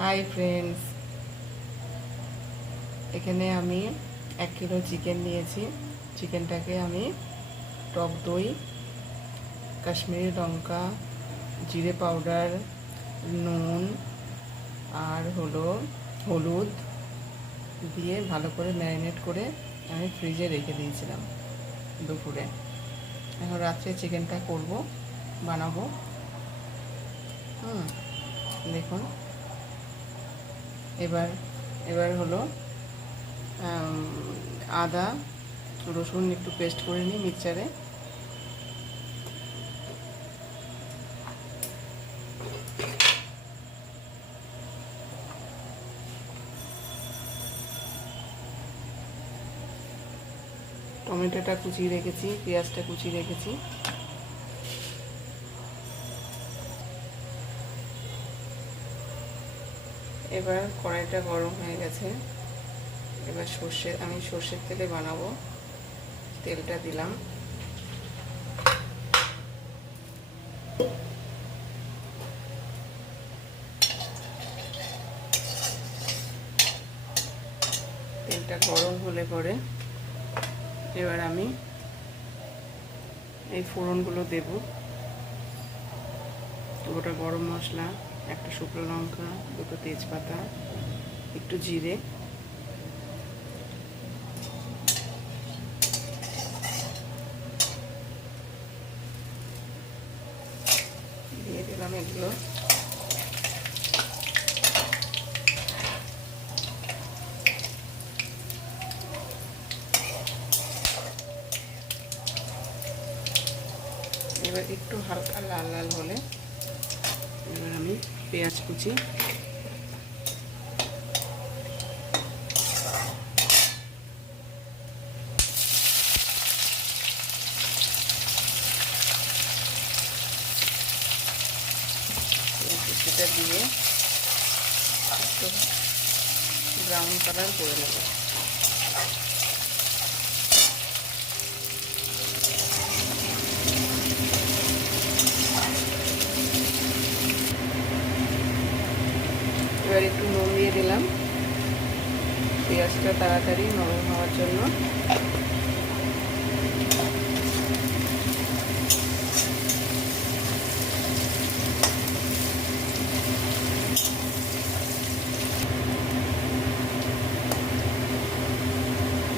Hi friends, এখানে আমি 1 kilo chicken নিয়েছি। চিকেনটাকে আমি টক দই, কাশ্মীরি লঙ্কা, জিরে পাউডার, নুন আর হলুদ দিয়ে ভালো করে ম্যারিনেট করে আমি ফ্রিজে রেখে দিয়েছিলাম দুপুরে। এখন রাত্রে চিকেনটা বানাবো। দেখুন, এবার হলো আদা রসুন একটু পেস্ট করে নিই মিক্সচারে। টমেটোটা কুচিয়ে রেখেছি, পেঁয়াজটা কুচিয়ে রেখেছি। এবার কড়াইটা গরম হয়ে গেছে। এবার আমি সর্ষের তেলে বানাবো। তেলটা দিলাম। তেলটা গরম হলে পরে এবার আমি এই ফোড়নগুলো দেব। গোটা গরম মশলা, একটা শুকনো লঙ্কা, দুটো তেজপাতা, একটু জিরে, দিয়ে দিলাম এগুলো। এবার একটু হালকা লাল লাল হলে এবার আমি পেঁয়াজ কুচি, কুচিটা দিয়ে একটু ব্রাউন কালার করে নেব। এবার একটু নুন দিয়ে দিলাম পেঁয়াজটা তাড়াতাড়ি নরম হওয়ার জন্য।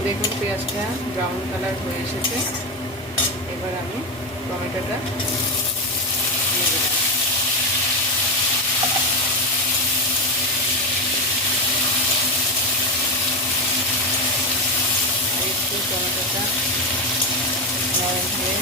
দেখুন পেঁয়াজটা ব্রাউন কালার হয়ে এসেছে। এবার আমি টমেটোটা দিয়ে দিলাম। একটু টমেটোটা নরম হয়ে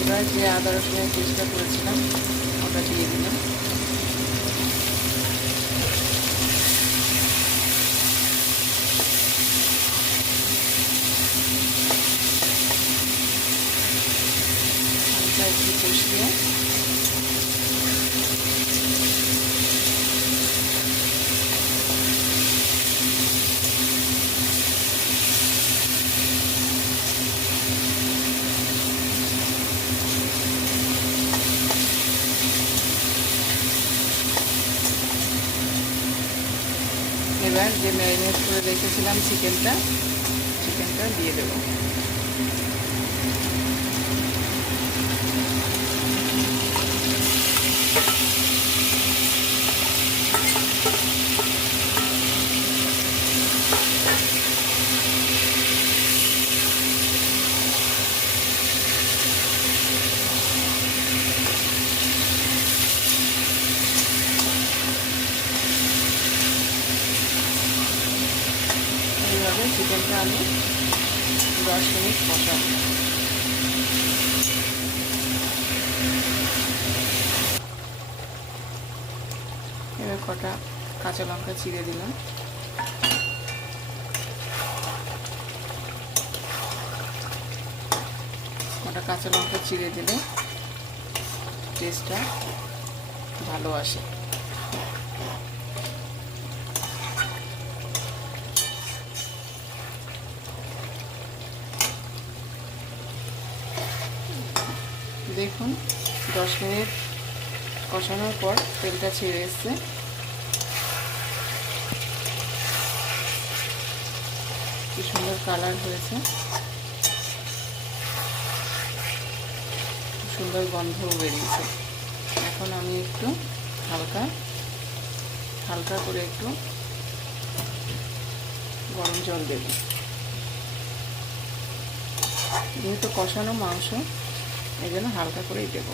এবার যে আদা রসুনের পেস্টটা করেছিলাম ওটা দিয়ে দিলাম। হালকা একটু কষিয়ে এবার যে ম্যারিনেট করে রেখেছিলাম চিকেনটা দিয়ে দেবো। এইভাবে চিকেনটা আমি 10 মিনিট কষাবো। এবার কটা কাঁচা লঙ্কা চিড়ে দিলাম। কাঁচা লঙ্কা চিড়ে দিলে টেস্টটা ভালো আসে। দেখুন 10 মিনিট কষানোর পর তেলটা ছেড়ে এসছে। কি সুন্দর কালার হয়েছে, সুন্দর গন্ধও বেরিয়েছে। এখন আমি একটু হালকা করে একটু গরম জল দেব। যেহেতু কষানো মাংস, এই জন্য হালকা করেই দেব।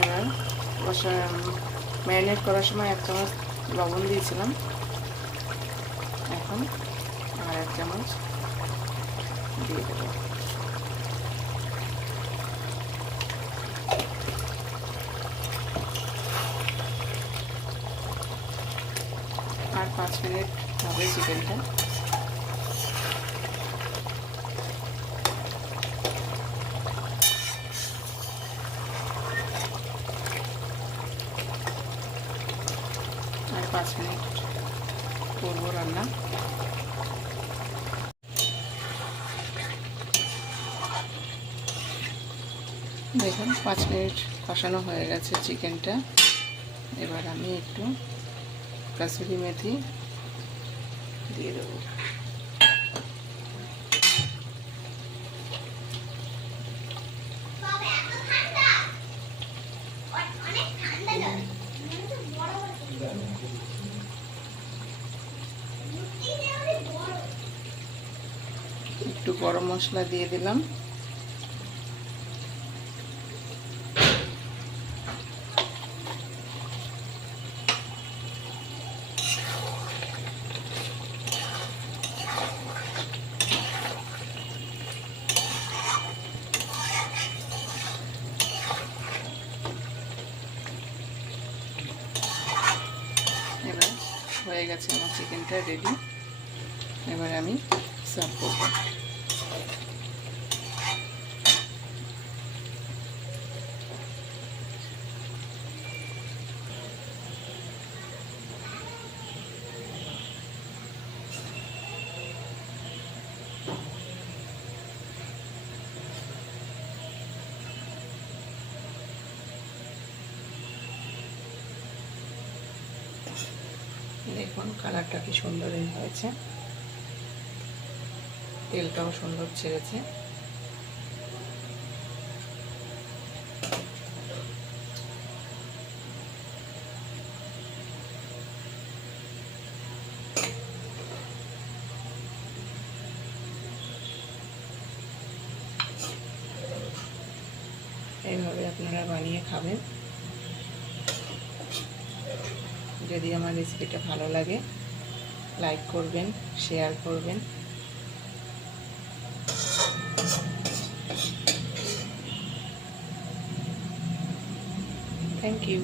এবার ম্যারিনেট করার সময় 1 চামচ লবণ দিয়েছিলাম, এখন আর 1 চামচ দিয়ে দেবো। আর 5 মিনিট হবে চিকেনটা। আর 5 মিনিট করবো রান্না। দেখুন 5 মিনিট কষানো হয়ে গেছে চিকেনটা। এবার আমি একটু কাসুরি মেথি দিয়ে দেবো। একটু গরম মশলা দিয়ে দিলাম। এবার হয়ে গেছে আমার চিকেনটা রেডি। এবার আমি সার্ভ করব। দেখুন কালারটা কি সুন্দর হয়েছে, তেলটাও সুন্দর ছেড়েছে। এইভাবে আপনারা বানিয়ে খাবেন। যদি আমার রেসিপিটা ভালো লাগে, লাইক করবেন, শেয়ার করবেন। Thank you.